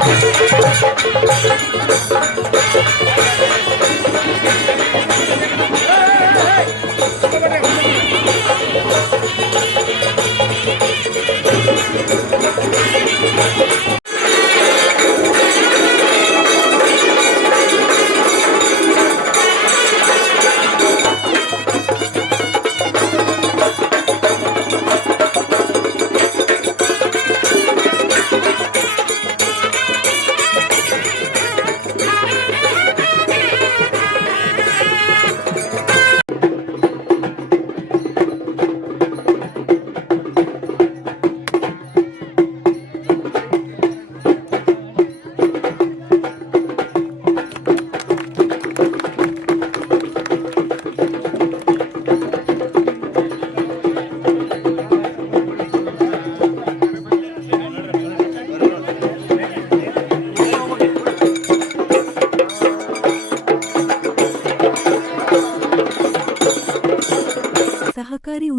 ハハハハ!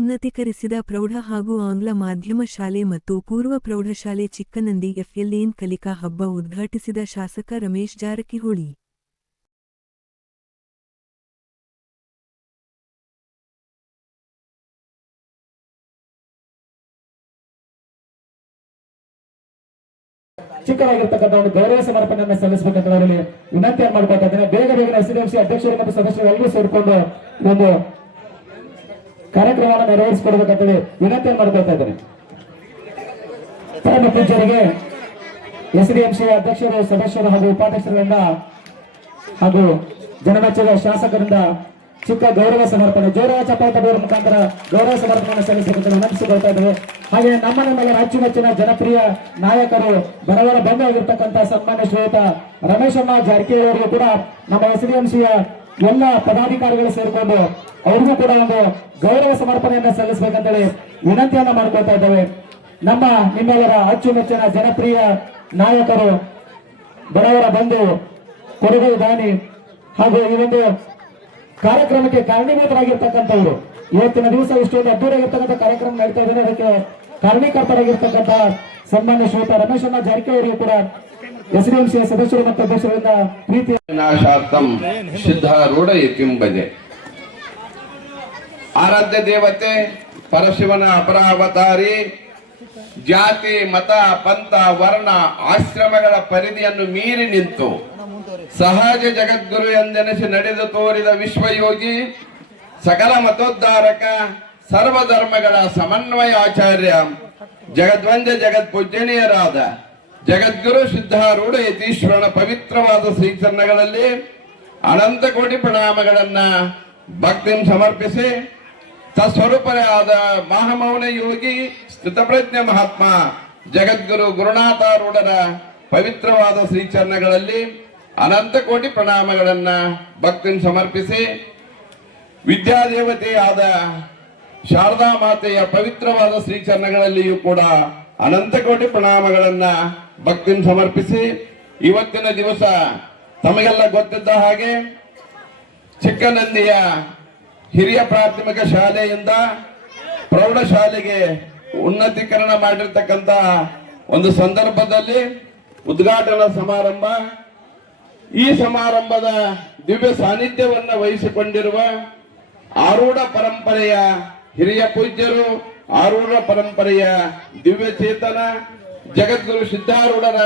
ಉನ್ನತೀಕರಿಸಿದ ಪ್ರೌಢ ಹಾಗೂ ಆಂಗ್ಲ ಮಾಧ್ಯಮ ಶಾಲೆ ಮತ್ತು ಪೂರ್ವ ಪ್ರೌಢಶಾಲೆ ಚಿಕ್ಕನಂದಿ ಎಫ್ಎಲ್ಎನ್ ಕಲಿಕಾ ಹಬ್ಬ ಉದ್ಘಾಟಿಸಿದ ಶಾಸಕ ರಮೇಶ್ ಜಾರಕಿಹೊಳಿ. ಚಿಕ್ಕದಾಗಿರ್ತಕ್ಕಂಥ ಒಂದು ಗೌರವ ಸಮರ್ಪಣೆಯನ್ನು ಸಲ್ಲಿಸಬೇಕಂತ ಅವರಲ್ಲಿ ವಿನಂತಿಯನ್ನು ಮಾಡ್ಕೊತಾ ಇದ್ದೇನೆ. ಬೇಗ ಬೇಗ ಎಸ್ಡಿಎಂಸಿ ಅಧ್ಯಕ್ಷರು ಮತ್ತು ಸದಸ್ಯರು ಎಲ್ಲರೂ ಸೇರಿಕೊಂಡು ಒಂದು ಕಾರ್ಯಕ್ರಮವನ್ನು ನೆರವೇರಿಸಿಕೊಡ್ಬೇಕಂತೇಳಿ ವಿನಂತಿಯನ್ನು ಮಾಡ್ಕೊಳ್ತಾ ಇದ್ದೇನೆ ಪರಮ ಎಸ್ಡಿಎಂಸಿ ಅಧ್ಯಕ್ಷರು, ಸದಸ್ಯರು ಹಾಗೂ ಉಪಾಧ್ಯಕ್ಷರಿಂದ ಹಾಗೂ ಜನಮೆಚ್ಚದ ಶಾಸಕರಿಂದ ಚಿಕ್ಕ ಗೌರವ ಸಮರ್ಪಣೆ, ಜೋರಾದ ಚಪಾತದವರ ಮುಖಾಂತರ ಗೌರವ ಸಮರ್ಪಣೆ ಸಲ್ಲಿಸಬೇಕಂತ ವಿನಂತಿಸಿಕೊಳ್ತಾ ಇದ್ದೇವೆ. ಹಾಗೆ ನಮ್ಮ ನಮ್ಮಲ್ಲಿ ಅಚ್ಚುಮೆಚ್ಚಿನ ಜನಪ್ರಿಯ ನಾಯಕರು, ಬರವರ ಬಂಧುವಾಗಿರ್ತಕ್ಕಂಥ ಸನ್ಮಾನ್ಯ ಶ್ರೇತ ರಮೇಶಮ್ಮ ಜಾರಕಿಹೊಳಿ ಅವರಿಗೂ ಕೂಡ ನಮ್ಮ ಎಸ್ಡಿಎಂಸಿಯ ಎಲ್ಲ ಪದಾಧಿಕಾರಿಗಳು ಸೇರಿಕೊಂಡು ಅವ್ರಿಗೂ ಕೂಡ ಒಂದು ಗೌರವ ಸಮರ್ಪಣೆಯನ್ನ ಸಲ್ಲಿಸಬೇಕಂತೇಳಿ ವಿನಂತಿಯನ್ನ ಮಾಡ್ಕೊಳ್ತಾ ಇದ್ದೇವೆ. ನಮ್ಮ ನಿಮ್ಮೆಲ್ಲರ ಅಚ್ಚುಮೆಚ್ಚಿನ ಜನಪ್ರಿಯ ನಾಯಕರು ಬಡವರ ಬಂಧು, ಕೊಡುಗೆ ದಾನಿ ಹಾಗೂ ಈ ಒಂದು ಕಾರ್ಯಕ್ರಮಕ್ಕೆ ಕಾರಣೀಭೂತರಾಗಿರ್ತಕ್ಕಂಥವ್ರು. ಇವತ್ತಿನ ದಿವಸ ಇಷ್ಟೊಂದು ಅದ್ದೂರಿಯಾಗಿರ್ತಕ್ಕಂಥ ಕಾರ್ಯಕ್ರಮ ನಡೀತಾ ಇದ್ದಾರೆ ಅದಕ್ಕೆ ಕಾರಣೀಕರ್ತರಾಗಿರ್ತಕ್ಕಂಥ ಸನ್ಮಾನ್ಯ ಶ್ರೀಯುತ ರಮೇಶಣ್ಣ ಜಾರಕಿಹೊಳಿ ಕೂಡ ಎಸ್ಡಿಎಂಸಿಯ ಸದಸ್ಯರು ಮತ್ತು ಅಧ್ಯಕ್ಷರಿಂದ ಪ್ರೀತಿ ವಿನಾಶಾರ್ಥಂ ಸಿದ್ಧಾರೂಢ ಯತಿಂಬದೆ ಆರಾಧ್ಯ ದೇವತೆ, ಪರಶಿವನ ಅಪರಾವತಾರಿ, ಜಾತಿ, ಮತ, ಪಂಥ, ವರ್ಣ, ಆಶ್ರಮಗಳ ಪರಿಧಿಯನ್ನು ಮೀರಿ ನಿಂತು ಸಹಜ ಜಗದ್ಗುರು ಎಂದೆನಿಸಿ ನಡೆದು ತೋರಿದ ವಿಶ್ವಯೋಗಿ, ಸಕಲ ಮತೋದ್ಧಾರಕ, ಸರ್ವಧರ್ಮಗಳ ಸಮನ್ವಯ ಆಚಾರ್ಯ, ಜಗದ್ವಂದ್ಯ ಜಗತ್ ಪೂಜನೀಯರಾದ ಜಗದ್ಗುರು ಸಿದ್ಧಾರೂಢ ಯತೀಶ್ವರನ ಪವಿತ್ರವಾದ ಶ್ರೀಚರಣಗಳಲ್ಲಿ ಅನಂತ ಕೋಟಿ ಪ್ರಣಾಮಗಳನ್ನ ಭಕ್ತಿ ಸಮರ್ಪಿಸಿ ತತ್ಸ್ವರೂಪನೇ ಆದ ಮಹಾಮೌನ ಯೋಗಿ ಸ್ಥಿತಪ್ರಜ್ಞ ಮಹಾತ್ಮ ಜಗದ್ಗುರು ಗುರುನಾಥಾರೂಢರ ಪವಿತ್ರವಾದ ಶ್ರೀಚರಣಗಳಲ್ಲಿ ಅನಂತ ಕೋಟಿ ಪ್ರಣಾಮಗಳನ್ನ ಭಕ್ತಿ ಸಮರ್ಪಿಸಿ, ವಿದ್ಯಾದೇವತೆಯಾದ ಶಾರದಾ ಮಾತೆಯ ಪವಿತ್ರವಾದ ಶ್ರೀಚರಣಗಳಲ್ಲಿಯೂ ಕೂಡ ಅನಂತ ಕೋಟಿ ಪ್ರಣಾಮಗಳನ್ನ ಭಕ್ತಿ ಸಮರ್ಪಿಸಿ ಇವತ್ತಿನ ದಿವಸ ತಮಗೆಲ್ಲ ಗೊತ್ತಿದ್ದ ಹಾಗೆ ಚಿಕ್ಕನಂದಿಯ ಹಿರಿಯ ಪ್ರಾಥಮಿಕ ಶಾಲೆಯಿಂದ ಪ್ರೌಢಶಾಲೆಗೆ ಉನ್ನತೀಕರಣ ಮಾಡಿರ್ತಕ್ಕಂಥ ಒಂದು ಸಂದರ್ಭದಲ್ಲಿ ಉದ್ಘಾಟನಾ ಸಮಾರಂಭ. ಈ ಸಮಾರಂಭದ ದಿವ್ಯ ಸಾನ್ನಿಧ್ಯವನ್ನು ವಹಿಸಿಕೊಂಡಿರುವ ಆರೂಢ ಪರಂಪರೆಯ ಹಿರಿಯ ಪೂಜ್ಯರು ಆರೂಢ ಪರಂಪರೆಯ ದಿವ್ಯ ಚೇತನ ಜಗದ್ಗುರು ಸಿದ್ಧಾರೂಢರ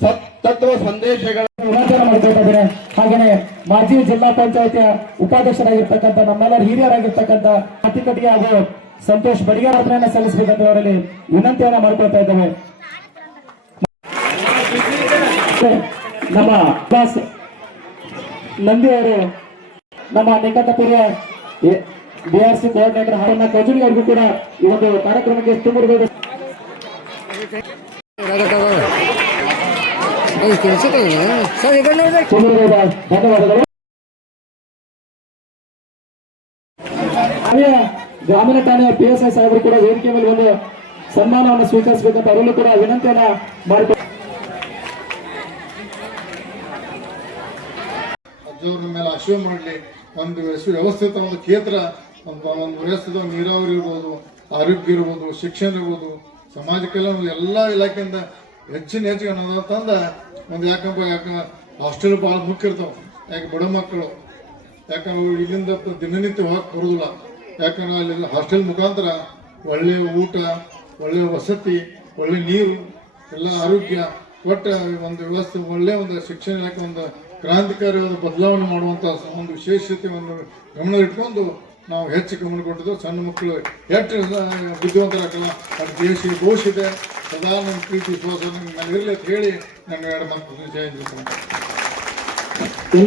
ಸತ್, ತತ್ವ ಸಂದೇಶಗಳ ವಿನಂತಿಯನ್ನು ಹಾಗೆಯೇ ಮಾಜಿ ಜಿಲ್ಲಾ ಪಂಚಾಯತಿಯ ಉಪಾಧ್ಯಕ್ಷರಾಗಿರ್ತಕ್ಕಂಥ ನಮ್ಮೆಲ್ಲರ ಹಿರಿಯರಾಗಿರ್ತಕ್ಕಂಥ ಅತಿಕಟಿಗೆ ಹಾಗೂ ಸಂತೋಷ್ ಬಡಿಗೆ ಹತ್ರನ ಸಲ್ಲಿಸಬೇಕಂತ ಅವರಲ್ಲಿ ವಿನಂತಿಯನ್ನ ಮಾಡ್ಕೊಳ್ತಾ ಇದ್ದೇವೆ. ನಮ್ಮ ಬಾಸ್ ನಂದಿ ಅವರು ನಮ್ಮ ನಿಕಟಪೂರ್ವ ಬಿಆರ್ಸಿ ಕೋಆರ್ಡಿನೇಟರ್ ಹಾರನ್ನ ಕಜುಲಿ ಅವರಿಗೂ ಕೂಡ ಈ ಒಂದು ಕಾರ್ಯಕ್ರಮಕ್ಕೆ ತುಂಬಿರಬಹುದು ಗ್ರಾಮೀಣ ಠಾಣೆಯ ಪಿ ಎಸ್ ಐ ಸಾಹೇಬರು ಕೂಡ ವೇದಿಕೆ ಮೇಲೆ ಒಂದು ಸನ್ಮಾನವನ್ನು ಸ್ವೀಕರಿಸಬೇಕಂತ ಅವರಲ್ಲೂ ಕೂಡ ವಿನಂತಿಯನ್ನ ಮಾಡಿಕೊಂಡು ಮೇಲೆ ಆಶೀರ್ವಾದ ಮಾಡಲಿ ಒಂದು ವ್ಯವಸ್ಥೆ- ವ್ಯವಸ್ಥಿತ ಒಂದು ಕ್ಷೇತ್ರ ಒಂದು ಒಂದು ನೀರಾವರಿ ಇರ್ಬೋದು, ಆರೋಗ್ಯ ಇರ್ಬೋದು, ಶಿಕ್ಷಣ ಇರ್ಬೋದು ಸಮಾಜ ಕಲ್ಯಾಣ ಎಲ್ಲ ಇಲಾಖೆಯಿಂದ ಹೆಚ್ಚಿನ ಹೆಚ್ಚಿಗೆ ಅನ್ನೋದಂತಂದ ಒಂದು ಯಾಕಪ್ಪ, ಯಾಕೆ ಹಾಸ್ಟೆಲ್ ಭಾಳ ಮುಖ್ಯ ಇರ್ತಾವೆ. ಯಾಕೆ ಬಡ ಮಕ್ಕಳು ಯಾಕಂದ್ರೆ ಇಲ್ಲಿಂದ ದಿನನಿತ್ಯ ಹೋಗಕ್ಕೆ ಬರೋದಿಲ್ಲ. ಯಾಕಂದ್ರೆ ಅಲ್ಲಿ ಹಾಸ್ಟೆಲ್ ಮುಖಾಂತರ ಒಳ್ಳೆಯ ಊಟ ಒಳ್ಳೆಯ ವಸತಿ, ಒಳ್ಳೆ ನೀರು, ಎಲ್ಲ ಆರೋಗ್ಯ, ಒಟ್ಟು ಒಂದು ವ್ಯವಸ್ಥೆ ಒಳ್ಳೆಯ ಒಂದು ಶಿಕ್ಷಣ ಇಲಾಖೆ, ಒಂದು ಕ್ರಾಂತಿಕಾರಿ ಬದಲಾವಣೆ ಮಾಡುವಂಥ ಒಂದು ವಿಶೇಷತೆ, ಒಂದು ಗಮನ ಇಟ್ಕೊಂಡು ನಾವು ಹೆಚ್ಚು ಗಮನ ಕೊಟ್ಟಿದ್ದು ಸಣ್ಣ ಮಕ್ಕಳು ಎಷ್ಟು ಬುದ್ಧಿವಂತರಾಗಲ್ಲ ಅದು ದೇಶ ಘೋಷಿದೆ ಇದೆ ಸದಾ ನನ್ನ ಪ್ರೀತಿ ವಿಶ್ವಾಸ ನನಗೆ ಇರಲಿ ಅಂತ ಹೇಳಿ ನನ್ನ ಎರಡು ಮಾತು. ಇಲ್ಲ